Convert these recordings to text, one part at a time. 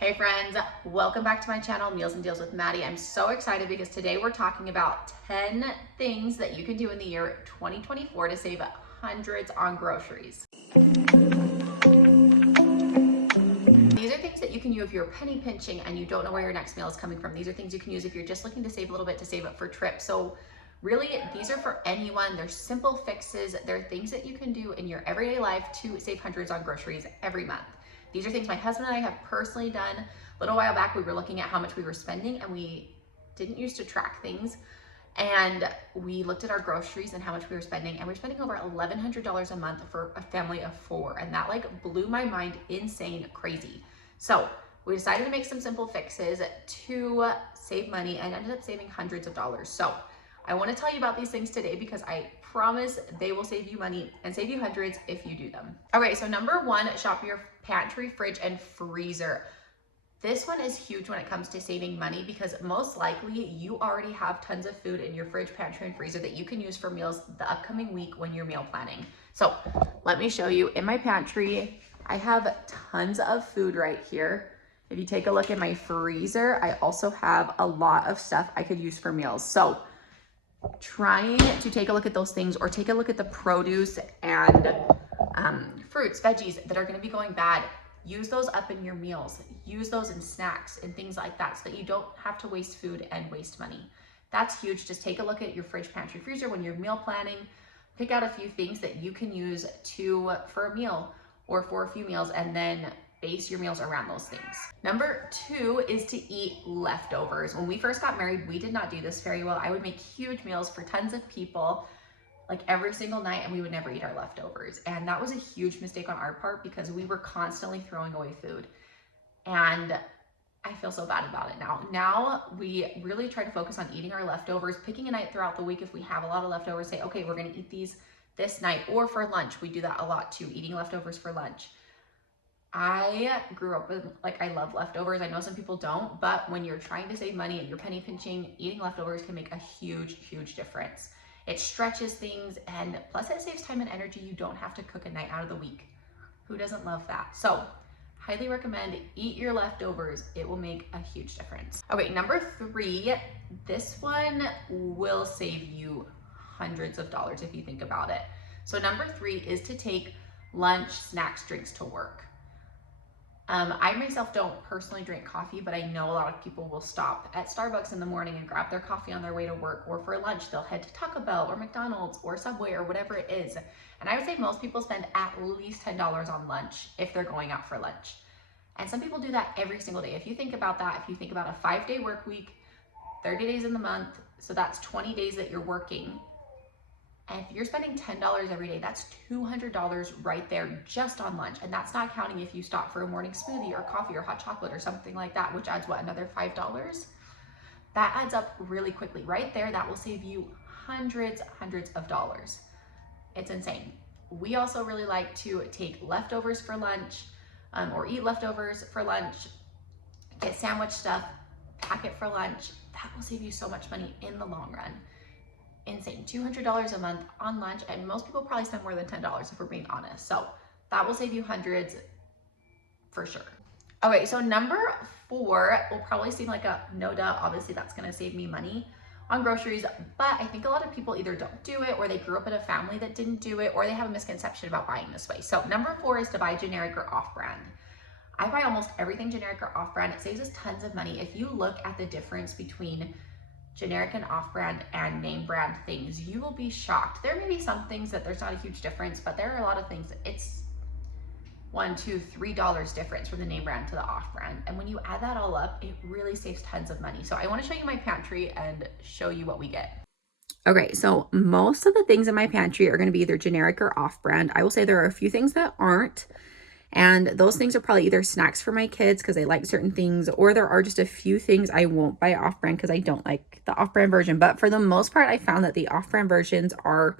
Hey friends, welcome back to my channel, Meals and Deals with Maddie. I'm so excited because today we're talking about 10 things that you can do in the year 2024 to save hundreds on groceries. These are things that you can use if you're penny pinching and you don't know where your next meal is coming from. These are things you can use if you're just looking to save a little bit to save up for trips. So really, these are for anyone. They're simple fixes. They're things that you can do in your everyday life to save hundreds on groceries every month. These are things my husband and I have personally done. A little while back, we were looking at how much we were spending and we didn't used to track things. And we looked at our groceries and how much we were spending, and we're spending over $1,100 a month for a family of 4. And that like blew my mind, insane, crazy. So we decided to make some simple fixes to save money and ended up saving hundreds of dollars. So I want to tell you about these things today because I promise they will save you money and save you hundreds if you do them. Okay, so number 1, shop your pantry, fridge, and freezer. This one is huge when it comes to saving money because most likely you already have tons of food in your fridge, pantry, and freezer that you can use for meals the upcoming week when you're meal planning. So let me show you. In my pantry, I have tons of food right here. If you take a look in my freezer, I also have a lot of stuff I could use for meals. So trying to take a look at those things, or take a look at the produce and fruits, veggies that are going to be going bad. Use those up in your meals. Use those in snacks and things like that so that you don't have to waste food and waste money. That's huge. Just take a look at your fridge, pantry, freezer when you're meal planning. Pick out a few things that you can use for a meal or for a few meals, and then base your meals around those things. Number 2 is to eat leftovers. When we first got married, we did not do this very well. I would make huge meals for tons of people, like every single night, and we would never eat our leftovers. And that was a huge mistake on our part because we were constantly throwing away food. And I feel so bad about it now. Now we really try to focus on eating our leftovers, picking a night throughout the week. If we have a lot of leftovers, say, okay, we're gonna eat these this night, or for lunch. We do that a lot too, eating leftovers for lunch. I grew up with, like, I love leftovers. I know some people don't, but when you're trying to save money and you're penny pinching, eating leftovers can make a huge, huge difference. It stretches things, and plus it saves time and energy. You don't have to cook a night out of the week. Who doesn't love that? So highly recommend eat your leftovers. It will make a huge difference. Okay, number 3, this one will save you hundreds of dollars if you think about it. So number 3 is to take lunch, snacks, drinks to work. I myself don't personally drink coffee, but I know a lot of people will stop at Starbucks in the morning and grab their coffee on their way to work, or for lunch, they'll head to Taco Bell or McDonald's or Subway or whatever it is. And I would say most people spend at least $10 on lunch if they're going out for lunch. And some people do that every single day. If you think about that, if you think about a 5-day work week, 30 days in the month, so that's 20 days that you're working. And if you're spending $10 every day, that's $200 right there just on lunch. And that's not counting if you stop for a morning smoothie or coffee or hot chocolate or something like that, which adds what, another $5? That adds up really quickly. Right there, that will save you hundreds of dollars. It's insane. We also really like to take leftovers for lunch, or eat leftovers for lunch, get sandwich stuff, pack it for lunch. That will save you so much money in the long run. Insane. $200 a month on lunch, and most people probably spend more than $10 if we're being honest. So that will save you hundreds for sure. Okay, so number 4 will probably seem like a no doubt. Obviously, that's going to save me money on groceries, but I think a lot of people either don't do it, or they grew up in a family that didn't do it, or they have a misconception about buying this way. So number 4 is to buy generic or off-brand. I buy almost everything generic or off-brand. It saves us tons of money. If you look at the difference between generic and off-brand and name brand things, you will be shocked. There may be some things that there's not a huge difference, but there are a lot of things that it's $1, $2, $3 difference from the name brand to the off-brand. And when you add that all up, it really saves tons of money. So I want to show you my pantry and show you what we get. Okay, so most of the things in my pantry are going to be either generic or off-brand. I will say there are a few things that aren't. And those things are probably either snacks for my kids because they like certain things, or there are just a few things I won't buy off-brand because I don't like the off-brand version. But for the most part, I found that the off-brand versions are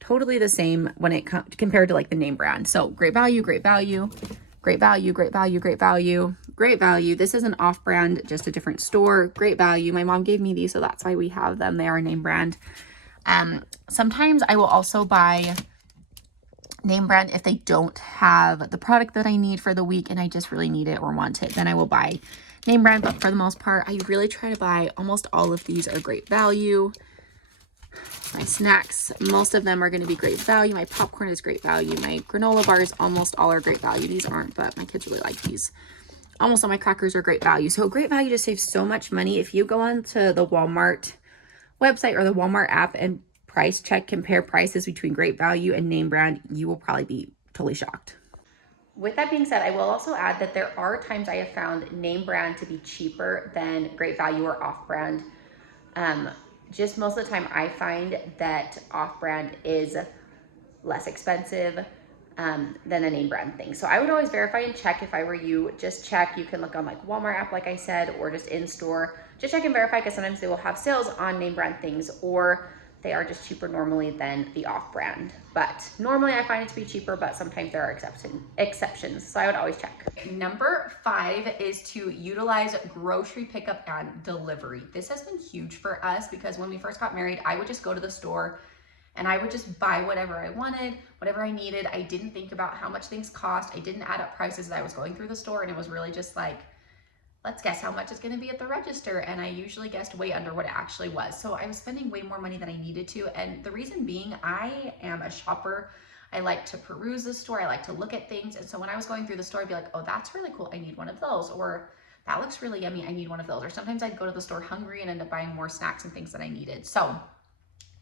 totally the same when it compared to like the name brand. So great value, great value, great value, great value, great value, great value. This is an off-brand, just a different store. Great value. My mom gave me these, so that's why we have them. They are name brand. Sometimes I will also buy name brand if they don't have the product that I need for the week and I just really need it or want it, then I will buy name brand. But for the most part, I really try to buy almost all of these are great value. My snacks, most of them are going to be great value. My popcorn is great value. My granola bars, almost all are great value. These aren't, but my kids really like these. Almost all my crackers are great value. So great value just saves so much money. If you go onto the Walmart website or the Walmart app and price check, compare prices between great value and name brand, you will probably be totally shocked. With that being said, I will also add that there are times I have found name brand to be cheaper than great value or off brand. Just most of the time I find that off brand is less expensive than the name brand thing. So I would always verify and check. If I were you, just check. You can look on like Walmart app, like I said, or just in store. Just check and verify, because sometimes they will have sales on name brand things, or they are just cheaper normally than the off brand. But normally I find it to be cheaper, but sometimes there are exceptions. So I would always check. Number 5 is to utilize grocery pickup and delivery. This has been huge for us because when we first got married, I would just go to the store and I would just buy whatever I wanted, whatever I needed. I didn't think about how much things cost. I didn't add up prices as I was going through the store, and it was really just like, let's guess how much it's gonna be at the register. And I usually guessed way under what it actually was. So I was spending way more money than I needed to. And the reason being, I am a shopper. I like to peruse the store. I like to look at things. And so when I was going through the store, I'd be like, oh, that's really cool. I need one of those. Or that looks really yummy. I need one of those. Or sometimes I'd go to the store hungry and end up buying more snacks and things that I needed. So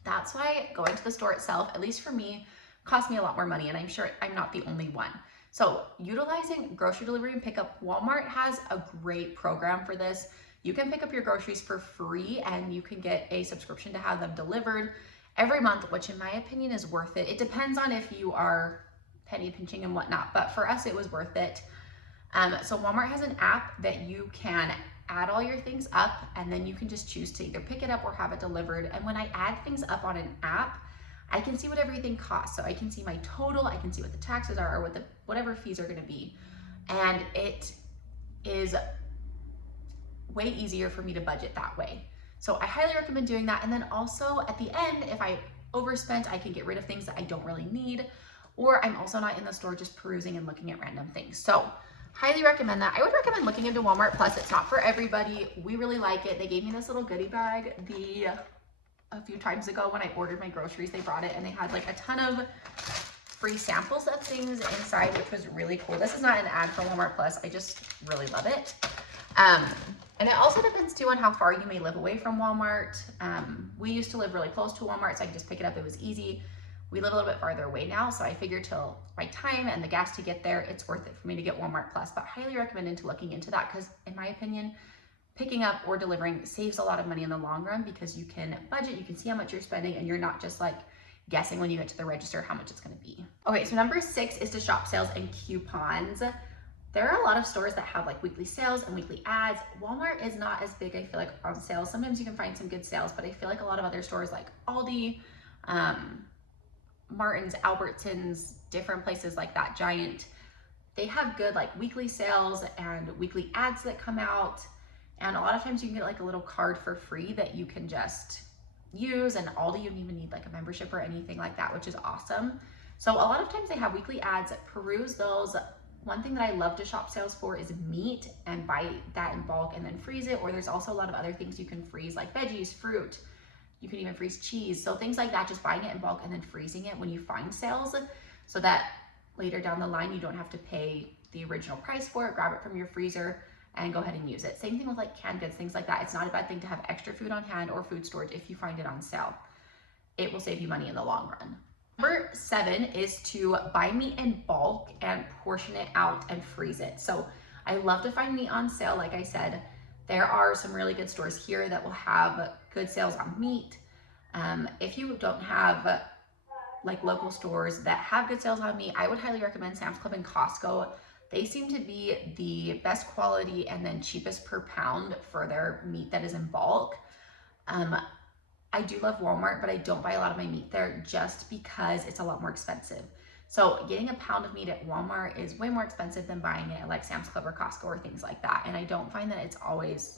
that's why going to the store itself, at least for me, cost me a lot more money, and I'm sure I'm not the only one. So utilizing grocery delivery and pickup, Walmart has a great program for this. You can pick up your groceries for free, and you can get a subscription to have them delivered every month, which in my opinion is worth it. It depends on if you are penny pinching and whatnot, but for us it was worth it. So Walmart has an app that you can add all your things up, and then you can just choose to either pick it up or have it delivered. And when I add things up on an app, I can see what everything costs. So I can see my total, I can see what the taxes are, or what the whatever fees are going to be. And it is way easier for me to budget that way. So I highly recommend doing that. And then also at the end, if I overspent, I can get rid of things that I don't really need, or I'm also not in the store just perusing and looking at random things. So highly recommend that. I would recommend looking into Walmart Plus. It's not for everybody. We really like it. They gave me this little goodie bag a few times ago when I ordered my groceries. They brought it, and they had like a ton of free samples of things inside, which was really cool. This is not an ad for Walmart Plus. I just really love it. And it also depends too on how far you may live away from Walmart. We used to live really close to Walmart, so I could just pick it up. It was easy. We live a little bit farther away now, so I figured till my time and the gas to get there, it's worth it for me to get Walmart Plus. But highly recommend looking into that, because in my opinion, picking up or delivering saves a lot of money in the long run, because you can budget, you can see how much you're spending, and you're not just like guessing when you get to the register how much it's going to be. Okay, so number 6 is to shop sales and coupons. There are a lot of stores that have like weekly sales and weekly ads. Walmart is not as big, I feel like, on sales. Sometimes you can find some good sales, but I feel like a lot of other stores like Aldi, Martin's, Albertsons, different places like that, Giant, they have good like weekly sales and weekly ads that come out. And a lot of times you can get like a little card for free that you can just use. And Aldi, you don't even need like a membership or anything like that, which is awesome. So a lot of times they have weekly ads. Peruse those. One thing that I love to shop sales for is meat, and buy that in bulk and then freeze it. Or there's also a lot of other things you can freeze, like veggies, fruit. You can even freeze cheese. So things like that, just buying it in bulk and then freezing it when you find sales, so that later down the line you don't have to pay the original price for it. Grab it from your freezer and go ahead and use it. Same thing with like canned goods, things like that. It's not a bad thing to have extra food on hand or food storage if you find it on sale. It will save you money in the long run. Number 7 is to buy meat in bulk and portion it out and freeze it. So I love to find meat on sale. Like I said, there are some really good stores here that will have good sales on meat. If you don't have like local stores that have good sales on meat, I would highly recommend Sam's Club and Costco. They seem to be the best quality and then cheapest per pound for their meat that is in bulk. I do love Walmart, but I don't buy a lot of my meat there just because it's a lot more expensive. So getting a pound of meat at Walmart is way more expensive than buying it at like Sam's Club or Costco or things like that. And I don't find that it's always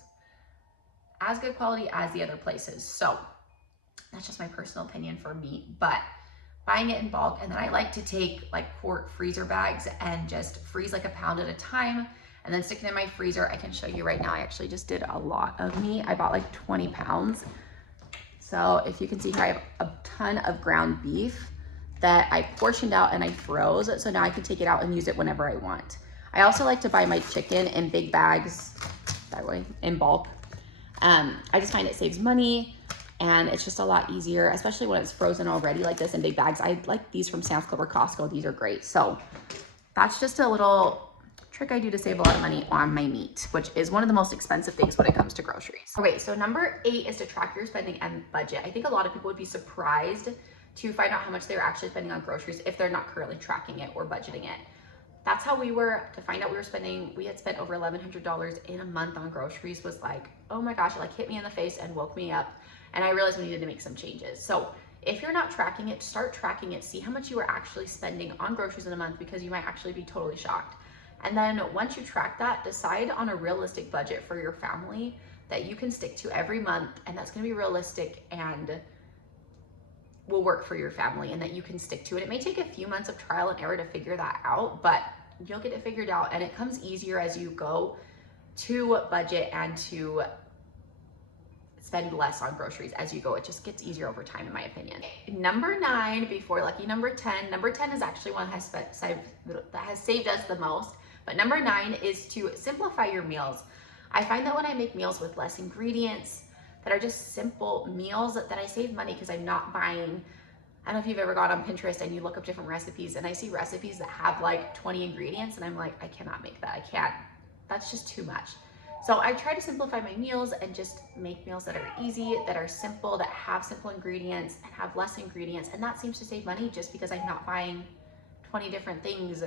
as good quality as the other places. So that's just my personal opinion for meat. But buying it in bulk, and then I like to take like quart freezer bags and just freeze like a pound at a time and then stick it in my freezer. I can show you right now. I actually just did a lot of meat. I bought like 20 pounds. So if you can see here, I have a ton of ground beef that I portioned out and I froze. So now I can take it out and use it whenever I want. I also like to buy my chicken in big bags, that way, in bulk. I just find it saves money and it's just a lot easier, especially when it's frozen already like this in big bags. I like these from Sam's Club or Costco. These are great. So that's just a little trick I do to save a lot of money on my meat, which is one of the most expensive things when it comes to groceries. Okay, so number 8 is to track your spending and budget. I think a lot of people would be surprised to find out how much they're actually spending on groceries if they're not currently tracking it or budgeting it. That's how we were, to find out we were spending, we had spent over $1,100 in a month on groceries, was like, oh my gosh, it like hit me in the face and woke me up. And I realized we needed to make some changes. So if you're not tracking it, start tracking it, see how much you are actually spending on groceries in a month, because you might actually be totally shocked. And then once you track that, decide on a realistic budget for your family that you can stick to every month, and that's gonna be realistic and will work for your family and that you can stick to it. It may take a few months of trial and error to figure that out, but you'll get it figured out, and it comes easier as you go to budget and to spend less on groceries as you go. It just gets easier over time, in my opinion. Number 9, before lucky number 10. Number 10 is actually one that has saved us the most, but number 9 is to simplify your meals. I find that when I make meals with less ingredients, that are just simple meals, that I save money because I'm not buying. I don't know if you've ever gone on Pinterest and you look up different recipes, and I see recipes that have like 20 ingredients and I'm like, I cannot make that. I can't, that's just too much. So I try to simplify my meals and just make meals that are easy, that are simple, that have simple ingredients and have less ingredients. And that seems to save money just because I'm not buying 20 different things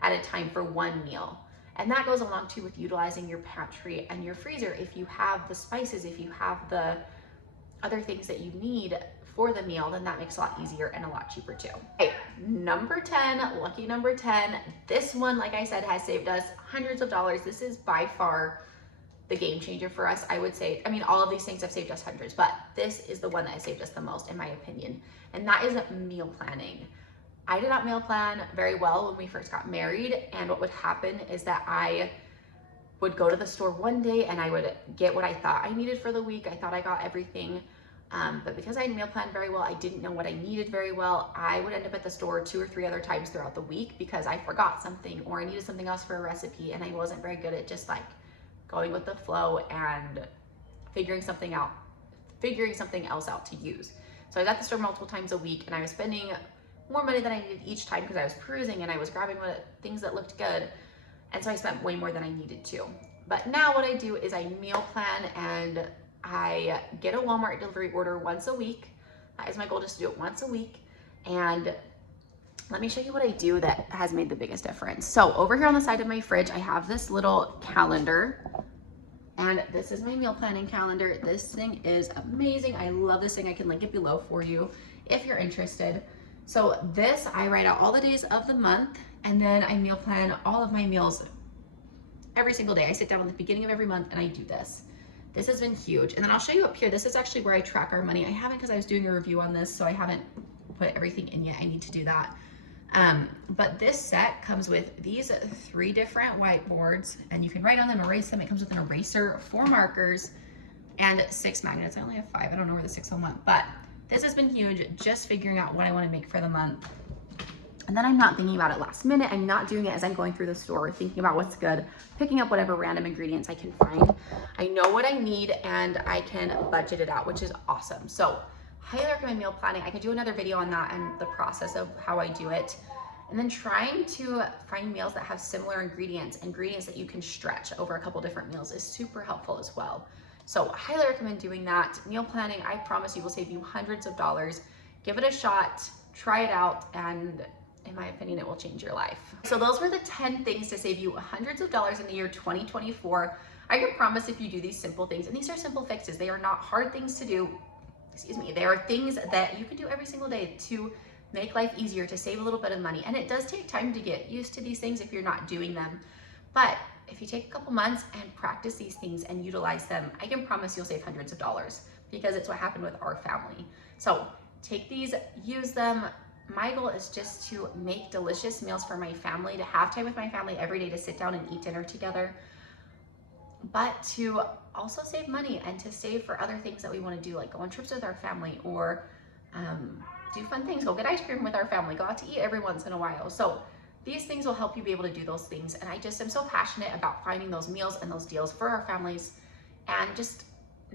at a time for one meal. And that goes along too with utilizing your pantry and your freezer. If you have the spices, if you have the other things that you need for the meal, then that makes it a lot easier and a lot cheaper too. Okay, number 10, lucky number 10. This one, like I said, has saved us hundreds of dollars. This is by far the game changer for us, I would say. I mean, all of these things have saved us hundreds, but this is the one that has saved us the most, in my opinion. And that is meal planning. I did not meal plan very well when we first got married, and what would happen is that I would go to the store one day and I would get what I thought I needed for the week. I thought I got everything, but because I meal planned very well, I didn't know what I needed very well. I would end up at the store 2 or 3 other times throughout the week because I forgot something or I needed something else for a recipe, and I wasn't very good at just like going with the flow and figuring something else out to use. So I was at the store multiple times a week, and I was spending more money than I needed each time because I was perusing and I was grabbing things that looked good. And so I spent way more than I needed to. But now what I do is I meal plan, and I get a Walmart delivery order once a week. That is my goal, just to do it once a week. And let me show you what I do that has made the biggest difference. So over here on the side of my fridge, I have this little calendar, and this is my meal planning calendar. This thing is amazing. I love this thing. I can link it below for you if you're interested. So this, I write out all the days of the month, and then I meal plan all of my meals every single day. I sit down at the beginning of every month and I do this. This has been huge. And then I'll show you up here. This is actually where I track our money. I haven't, because I was doing a review on this, so I haven't put everything in yet. I need to do that. But this set comes with these 3 different whiteboards, and you can write on them, erase them. It comes with an eraser, 4 markers, and 6 magnets. I only have 5. I don't know where the 6th one went, but this has been huge, just figuring out what I want to make for the month. And then I'm not thinking about it last minute. I'm not doing it as I'm going through the store, thinking about what's good, picking up whatever random ingredients I can find. I know what I need and I can budget it out, which is awesome. So highly recommend meal planning. I could do another video on that and the process of how I do it. And then trying to find meals that have similar ingredients that you can stretch over a couple different meals is super helpful as well. So I highly recommend doing that. Meal planning, I promise you, will save you hundreds of dollars. Give it a shot, try it out, and in my opinion, it will change your life. So those were the 10 things to save you hundreds of dollars in the year 2024. I can promise if you do these simple things, and these are simple fixes, they are not hard things to do, they are things that you can do every single day to make life easier, to save a little bit of money. And it does take time to get used to these things if you're not doing them. But if you take a couple months and practice these things and utilize them, I can promise you'll save hundreds of dollars, because it's what happened with our family. So take these, use them, my goal is just to make delicious meals for my family, to have time with my family every day, to sit down and eat dinner together, but to also save money and to save for other things that we want to do, like go on trips with our family, or do fun things, go get ice cream with our family, go out to eat every once in a while. So these things will help you be able to do those things. And I just am so passionate about finding those meals and those deals for our families, and just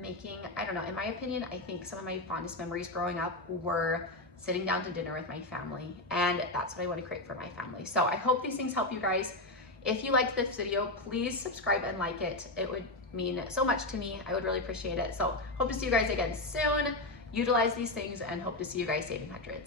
making, I don't know, in my opinion, I think some of my fondest memories growing up were sitting down to dinner with my family, and that's what I want to create for my family. So I hope these things help you guys. If you liked this video, please subscribe and like it. It would mean so much to me. I would really appreciate it. So hope to see you guys again soon. Utilize these things and hope to see you guys saving hundreds.